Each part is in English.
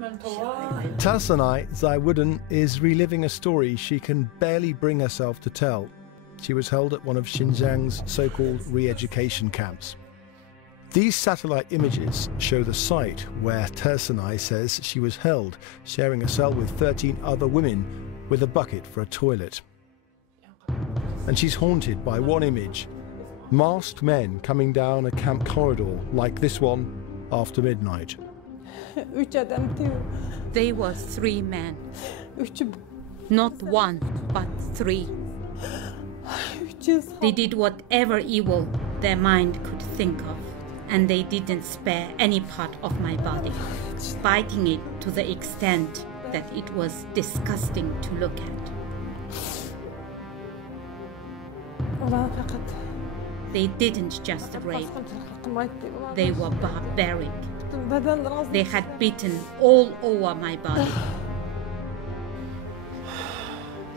Tarsanai Zaiwudan is reliving a story she can barely bring herself to tell. She was held at one of Xinjiang's so-called re-education camps. These satellite images show the site where Tarsanai says she was held, sharing a cell with 13 other women with a bucket for a toilet. And she's haunted by one image: masked men coming down a camp corridor like this one after midnight. They were 3 men. Not one, but 3. They did whatever evil their mind could think of, and they didn't spare any part of my body, biting it to the extent that it was disgusting to look at. They didn't just rape, they were barbaric. They had bitten all over my body.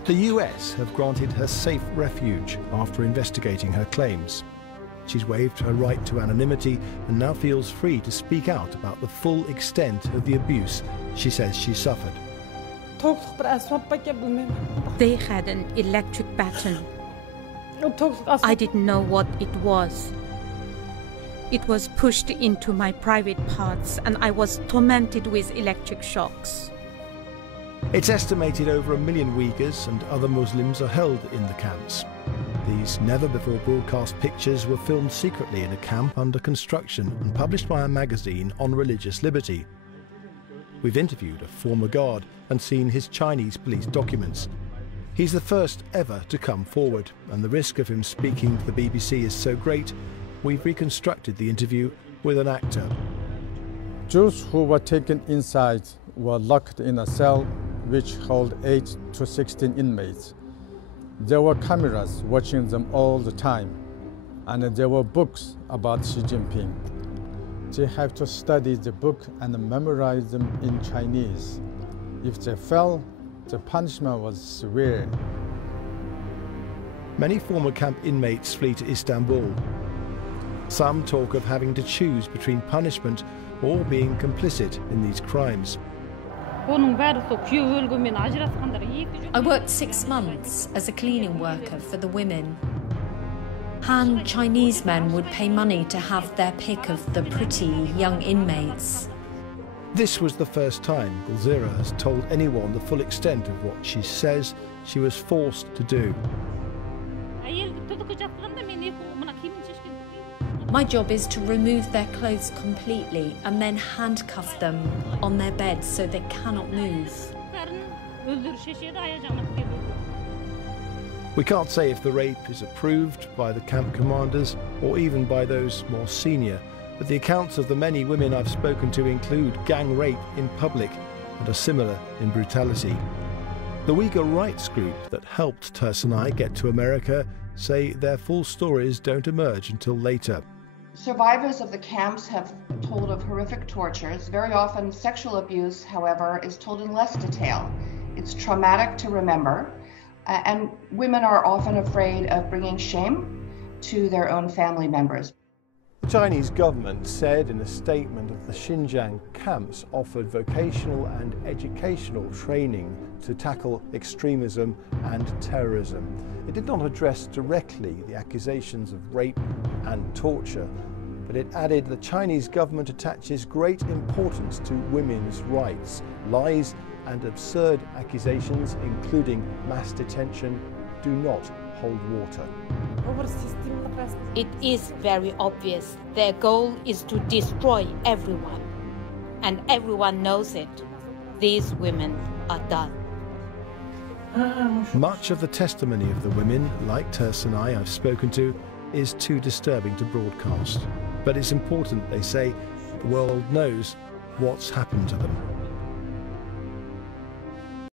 The US have granted her safe refuge after investigating her claims. She's waived her right to anonymity and now feels free to speak out about the full extent of the abuse she says she suffered. They had an electric baton. I didn't know what it was. It was pushed into my private parts and I was tormented with electric shocks. It's estimated over 1 million Uyghurs and other Muslims are held in the camps. These never-before-broadcast pictures were filmed secretly in a camp under construction and published by a magazine on religious liberty. We've interviewed a former guard and seen his Chinese police documents. He's the first ever to come forward, and the risk of him speaking to the BBC is so great, we've reconstructed the interview with an actor. Jews who were taken inside were locked in a cell which held 8 to 16 inmates. There were cameras watching them all the time, and there were books about Xi Jinping. They have to study the book and memorize them in Chinese. If they fell, the punishment was severe. Many former camp inmates flee to Istanbul. Some talk of having to choose between punishment or being complicit in these crimes. I worked 6 months as a cleaning worker for the women. Han Chinese men would pay money to have their pick of the pretty young inmates. This was the first time Gulzira has told anyone the full extent of what she says she was forced to do. My job is to remove their clothes completely and then handcuff them on their beds so they cannot move. We can't say if the rape is approved by the camp commanders or even by those more senior, but the accounts of the many women I've spoken to include gang rape in public and are similar in brutality. The Uyghur rights group that helped Tarsanai get to America say their full stories don't emerge until later. Survivors of the camps have told of horrific tortures. Very often sexual abuse, however, is told in less detail. It's traumatic to remember, and women are often afraid of bringing shame to their own family members. The Chinese government said in a statement that the Xinjiang camps offered vocational and educational training to tackle extremism and terrorism. It did not address directly the accusations of rape and torture, but it added the Chinese government attaches great importance to women's rights. Lies and absurd accusations, including mass detention, do not hold water. It is very obvious their goal is to destroy everyone, and everyone knows it. These women are done. Much of the testimony of the women, like Tarsanai I've spoken to, is too disturbing to broadcast. But it's important, they say, the world knows what's happened to them.